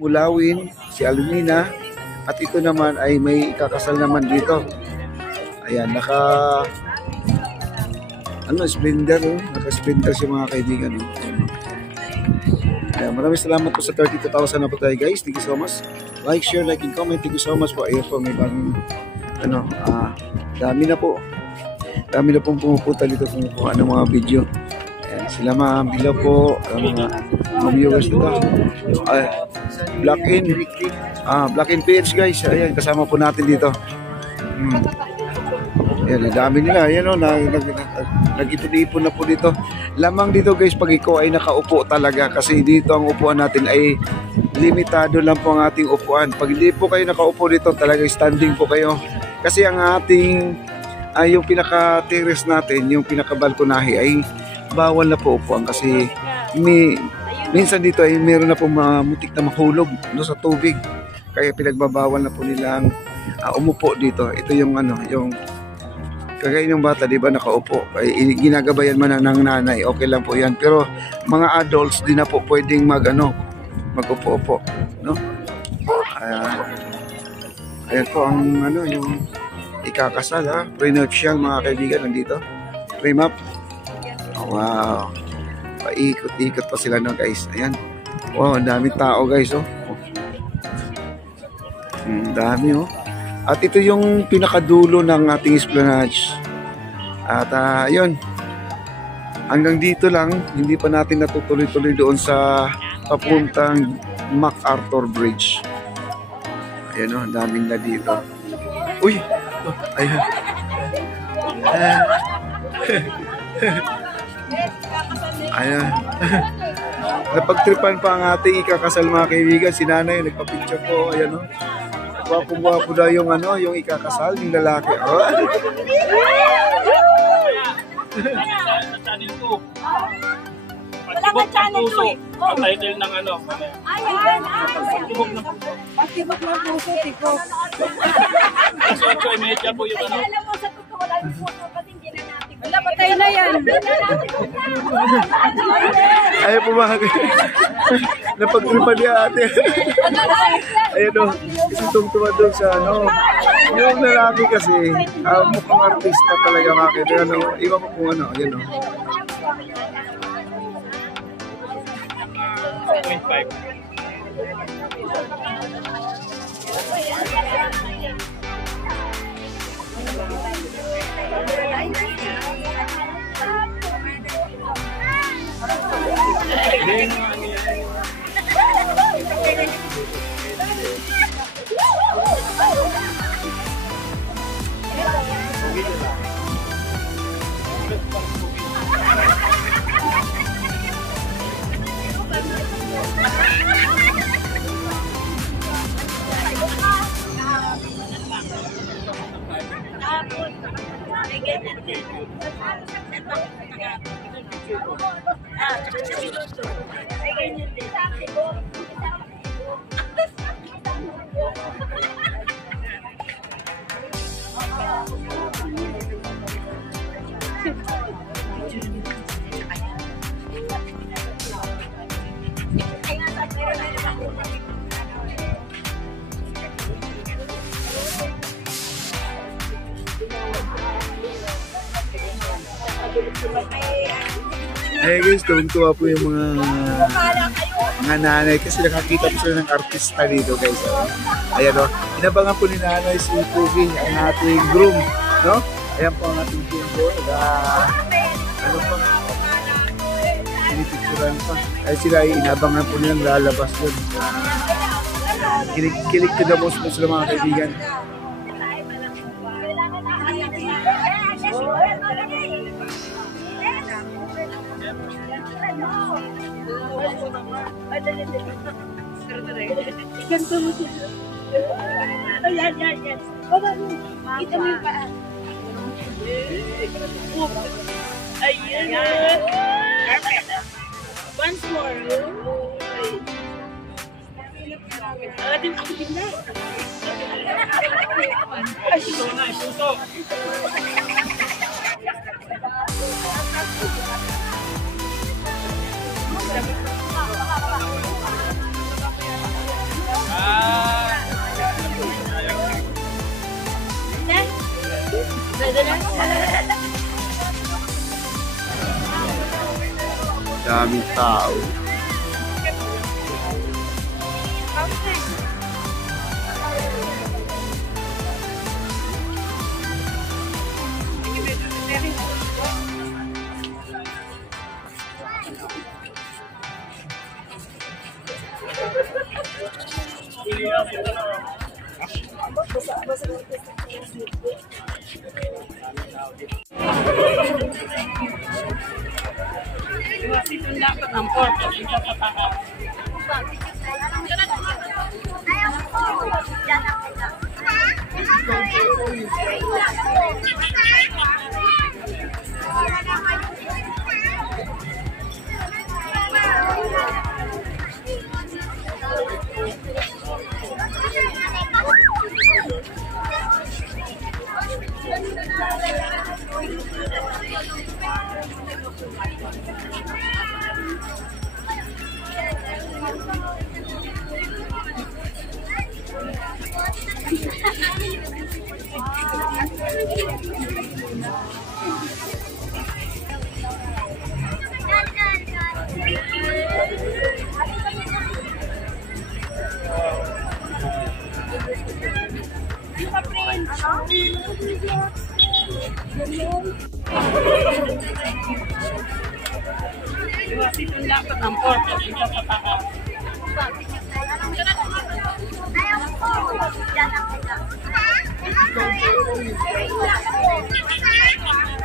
Mulawin, si Almina, at ito naman ay may ikakasal naman dito. Ayan, Splendor, naka-Splendor si mga kaibigan. Ayan, maraming salamat po sa 32,000 na po tayo guys. Thank you so much. Like, share, like, and comment. Thank you so much po. Ayan po, may bagong, dami na po. Dami na pong pumupunta dito kumukuha ng mga video. Ayan, sila Ma'am Bila po, mga viewers dito. Black in PH guys. Ayan, kasama po natin dito. Ayan, ang dami nila. Ayan o, nag-ipon-ipon na po dito. Lamang dito guys, pag ikaw ay nakaupo talaga. Kasi dito ang upuan natin ay limitado lang po ang ating upuan. Pag hindi po kayo nakaupo dito, talaga standing po kayo. Kasi ang ating, yung pinaka-terrace natin, yung pinaka-balkonahe ay bawal na po upuan. Kasi minsan dito ay meron na po mutik na mahulog sa tubig. Kaya pinagbabawal na po nilang umupo dito. Ito yung yung kagaya ng bata, di ba, nakaupo. Ay, ginagabayan man ng nanay, okay lang po yan. Pero mga adults di na po pwedeng mag-upo-upo, no? Ayan po ang yung ikakasal, prenuptial mga kaibigan nandito. Pre-map. Oh, wow. Paikot-ikot pa sila guys. Ayan. Wow, ang daming tao guys, oh. Ang dami, oh. At ito yung pinakadulo ng ating esplanade. At yun. Hanggang dito lang, hindi pa natin natutuloy-tuloy doon sa papuntang MacArthur Bridge. Ayan, oh, ang daming na dito. Uy! Oh, ayan. Ayan. Napagtripan pa ang ating ikakasal mga kaibigan. Si nanay, nagpa-picture po. Ayan, oh. Wapo-wapo daw yung yung ikakasal, yung lalaki. Oh. Channel 2. Wala channel 2. Ang title ng Ayan. Pagtibok ng puso, tiko. Kasi 8:30 po yung Alam mo, sa totoo lang yung puso, kasi hindi na natin. Wala, patay na yan. Ayaw po mga napagtripan niya ate. Ayun o, isang tuwa doon sa yung lalaki kasi, mukhang artista talaga mga kaibigan. Iba po kung ayan o. 0.5. Hey guys, tuwang-tuwa po yung mga nanay kasi nakakita po sila ng artista dito guys. Ayan o, inabangan po ni nanay si Pugi, ang ating groom, no? Ayan po ang ating groom po. Ano pa? Pinipicturan pa. Ay sila ay inabangan po nilang lalabas yun. Kilig to the most po sila mga kaibigan. Ganto mo siya. Ayan. Baba mo. Kita mo yung paa. Ayan. Once more. Atin ako din na. Ay, ito. Daming tao. Dapat ang pork at yung tatatakas. Dapat ang pork at yung tatatakas. Ayaw po.